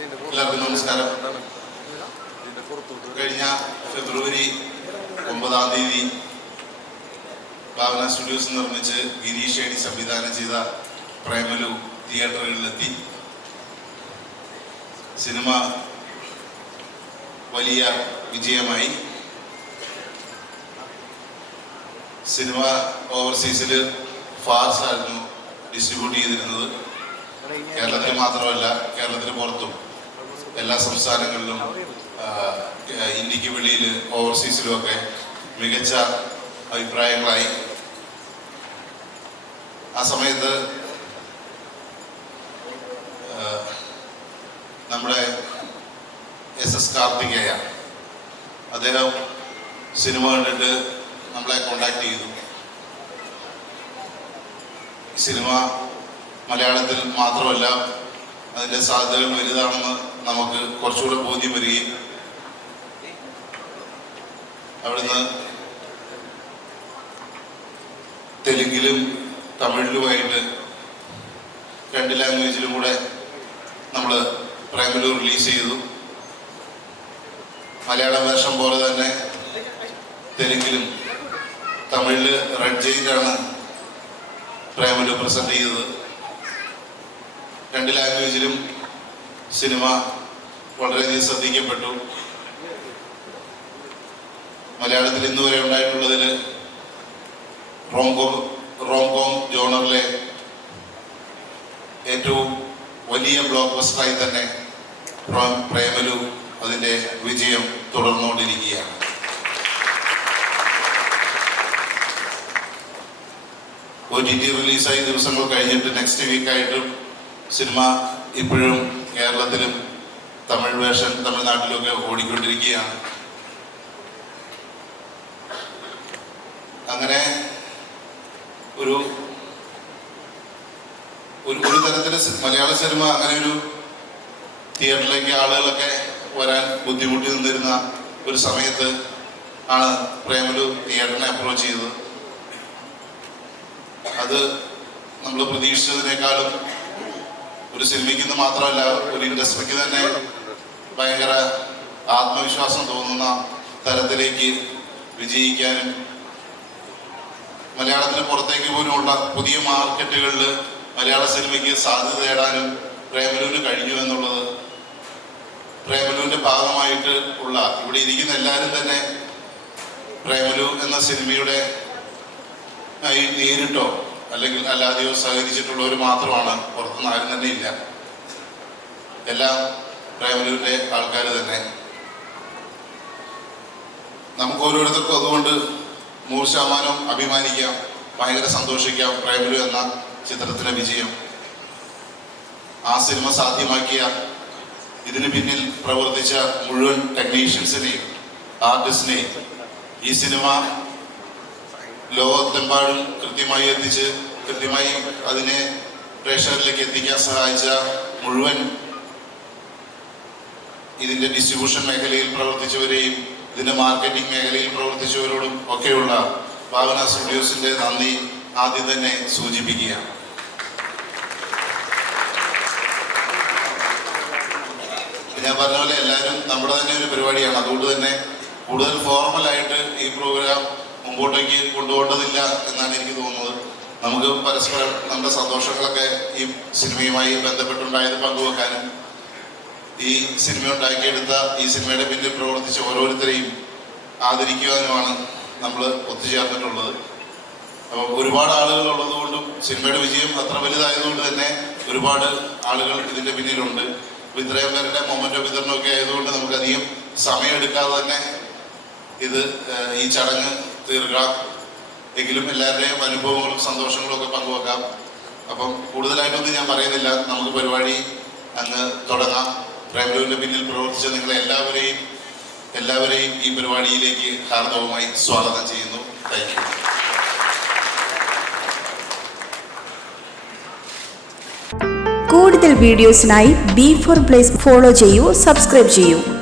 എല്ലാവർക്കും നമസ്കാരം. കഴിഞ്ഞ ഫെബ്രുവരി ഒമ്പതാം തീയതി ഭാവന സ്റ്റുഡിയോസ് നിർമ്മിച്ച് ഗിരീഷ് ഏണി സംവിധാനം ചെയ്ത പ്രേമലു തിയേറ്ററുകളിലെത്തി. സിനിമ വലിയ വിജയമായി. സിനിമ ഓവർസീസിൽ ഫാസ്റ്റ് ആയിരുന്നു ഡിസ്ട്രിബ്യൂട്ട് ചെയ്തിരുന്നത്. കേരളത്തിൽ മാത്രമല്ല കേരളത്തിന് പുറത്തും എല്ലാ സംസ്ഥാനങ്ങളിലും ഇന്ത്യയ്ക്ക് വെളിയിൽ ഓവർസീസിലും ഒക്കെ മികച്ച അഭിപ്രായങ്ങളായി. ആ സമയത്ത് നമ്മുടെ എസ് എസ് കാർത്തികേയ അദ്ദേഹം സിനിമ കണ്ടിട്ട് നമ്മളെ കോണ്ടാക്ട് ചെയ്തു. സിനിമ മലയാളത്തിൽ മാത്രമല്ല അതിന്റെ സാധ്യതകൾ വലുതാണെന്ന് നമുക്ക് കുറച്ചുകൂടെ ബോധ്യം വരികയും. അവിടുന്ന് തെലുങ്കിലും തമിഴിലുമായിട്ട് രണ്ട് ലാംഗ്വേജിലും കൂടെ നമ്മൾ പ്രൈമലൂർ റിലീസ് ചെയ്തു. മലയാളം വേഷം പോലെ തന്നെ തെലുങ്കിലും തമിഴിൽ റെഡ് ജയിലാണ് പ്രേമലു പ്രസന്റ് ചെയ്തത്. രണ്ട് ലാംഗ്വേജിലും സിനിമ വളരെയധികം ശ്രദ്ധിക്കപ്പെട്ടു. മലയാളത്തിൽ ഇന്ന് വരെ ഉണ്ടായിട്ടുള്ളതിൽ റോംകോം റോംകോം ജോണറിലെ ഏറ്റവും വലിയ ബ്ലോക്ക് ബസ്റ്ററായി തന്നെ പ്രോ- പ്രേമലു അതിന്റെ വിജയം തുടർന്നുകൊണ്ടിരിക്കുകയാണ്. ഒ ടി ടി റിലീസായി ദിവസങ്ങൾ കഴിഞ്ഞിട്ട് നെക്സ്റ്റ് വീക്കായിട്ടും സിനിമ ഇപ്പോഴും കേരളത്തിലും തമിഴ് വേഷൻ തമിഴ്നാട്ടിലുമൊക്കെ ഓടിക്കൊണ്ടിരിക്കുകയാണ്. അങ്ങനെ ഒരു ഒരു ഒരു തരത്തിൽ മലയാള സിനിമ അങ്ങനെ ഒരു തിയേറ്ററിലേക്ക് ആളുകളൊക്കെ വരാൻ ബുദ്ധിമുട്ടി നിന്നിരുന്ന ഒരു സമയത്ത് ആണ് പ്രേമലു തിയേറ്ററിനെ അപ്രോച്ച് ചെയ്തത്. അത് നമ്മൾ പ്രതീക്ഷിച്ചതിനേക്കാളും ഒരു സിനിമയ്ക്ക് മാത്രമല്ല ഒരു ഇൻഡസ്ട്രിക്ക് തന്നെ ഭയങ്കര ആത്മവിശ്വാസം തോന്നുന്ന തരത്തിലേക്ക് വിജയിക്കാനും മലയാളത്തിന് പുറത്തേക്ക് പോലുമുള്ള പുതിയ മാർക്കറ്റുകളിൽ മലയാള സിനിമയ്ക്ക് സാധ്യത നേടാനും പ്രേമലൂന് കഴിഞ്ഞു എന്നുള്ളത് പ്രേമലുവിന്റെ ഭാഗമായിട്ട് ഉള്ള ഇവിടെ ഇരിക്കുന്ന എല്ലാവരും തന്നെ പ്രേമലു എന്ന സിനിമയുടെ നേരിട്ടോ അല്ലെങ്കിൽ അല്ലാതെയോ സഹകരിച്ചിട്ടുള്ളവർ മാത്രമാണ് പുറത്തുനിന്ന് ആരും തന്നെ ഇല്ല എല്ലാം പ്രേമലുവിന്റെ ആൾക്കാർ തന്നെ. നമുക്ക് ഓരോരുത്തർക്കും അതുകൊണ്ട് നൂറ് ശതമാനം അഭിമാനിക്കാം ഭയങ്കര സന്തോഷിക്കാം പ്രേമലു എന്ന ചിത്രത്തിലെ വിജയം. ആ സിനിമ സാധ്യമാക്കിയ ഇതിന് പിന്നിൽ പ്രവർത്തിച്ച മുഴുവൻ ടെക്നീഷ്യൻസിനെയും ആർട്ടിസ്റ്റിനെയും ഈ സിനിമ ലോകത്തെമ്പാടും കൃത്യമായി എത്തിച്ച് കൃത്യമായി അതിനെ പ്രേക്ഷകരിലേക്ക് എത്തിക്കാൻ സഹായിച്ച മുഴുവൻ ഇതിന്റെ ഡിസ്ട്രിബ്യൂഷൻ മേഖലയിൽ പ്രവർത്തിച്ചവരെയും ഇതിന്റെ മാർക്കറ്റിംഗ് മേഖലയിൽ പ്രവർത്തിച്ചവരോടും ഒക്കെയുള്ള ഭാവന സ്റ്റുഡിയോസിന്റെ നന്ദി ആദ്യം തന്നെ സൂചിപ്പിക്കുകയാണ്. ഞാൻ പറഞ്ഞ പോലെ എല്ലാവരും നമ്മുടെ തന്നെ ഒരു പരിപാടിയാണ്. അതുകൊണ്ട് തന്നെ കൂടുതൽ ഫോർമലായിട്ട് ഈ പ്രോഗ്രാം മുമ്പോട്ടേക്ക് കൊണ്ടുപോകേണ്ടതില്ല എന്നാണ് എനിക്ക് തോന്നുന്നത്. നമുക്ക് പരസ്പരം നമ്മുടെ സന്തോഷങ്ങളൊക്കെ ഈ സിനിമയുമായി ബന്ധപ്പെട്ടുണ്ടായത് പങ്കുവെക്കാനും ഈ സിനിമ ഉണ്ടാക്കിയെടുത്ത ഈ സിനിമയുടെ പിന്നിൽ പ്രവർത്തിച്ച ഓരോരുത്തരെയും ആദരിക്കുവാനുമാണ് നമ്മൾ ഒത്തുചേർന്നിട്ടുള്ളത്. അപ്പോൾ ഒരുപാട് ആളുകൾ ഉള്ളതുകൊണ്ടും സിനിമയുടെ വിജയം അത്ര വലുതായതുകൊണ്ട് തന്നെ ഒരുപാട് ആളുകൾ ഇതിന്റെ പിന്നിലുണ്ട്. അപ്പോൾ ഇത്രയും പേരുടെ മൊമെന്റോ വിതരണമൊക്കെ ആയതുകൊണ്ട് നമുക്കധികം സമയമെടുക്കാതെ തന്നെ ഇത് ഈ ചടങ്ങ് തീർക്കാം. എങ്കിലും എല്ലാവരുടെയും അനുഭവങ്ങളും സന്തോഷങ്ങളും ഒക്കെ പങ്കുവെക്കാം. അപ്പം കൂടുതലായിട്ടൊന്നും ഞാൻ പറയുന്നില്ല. നമുക്ക് പരിപാടി അങ്ങ് തുടങ്ങാം. പ്രേമലുവിന്റെ പിന്നിൽ പ്രവർത്തിച്ച നിങ്ങളെ എല്ലാവരെയും എല്ലാവരെയും ഈ പരിപാടിയിലേക്ക് ഹാർദവുമായി സ്വാഗതം ചെയ്യുന്നു. താങ്ക് കൂടുതൽ വീഡിയോസിനായി ബി ഫോർ പ്ലേസ് ഫോളോ ചെയ്യൂ സബ്സ്ക്രൈബ് ചെയ്യൂ.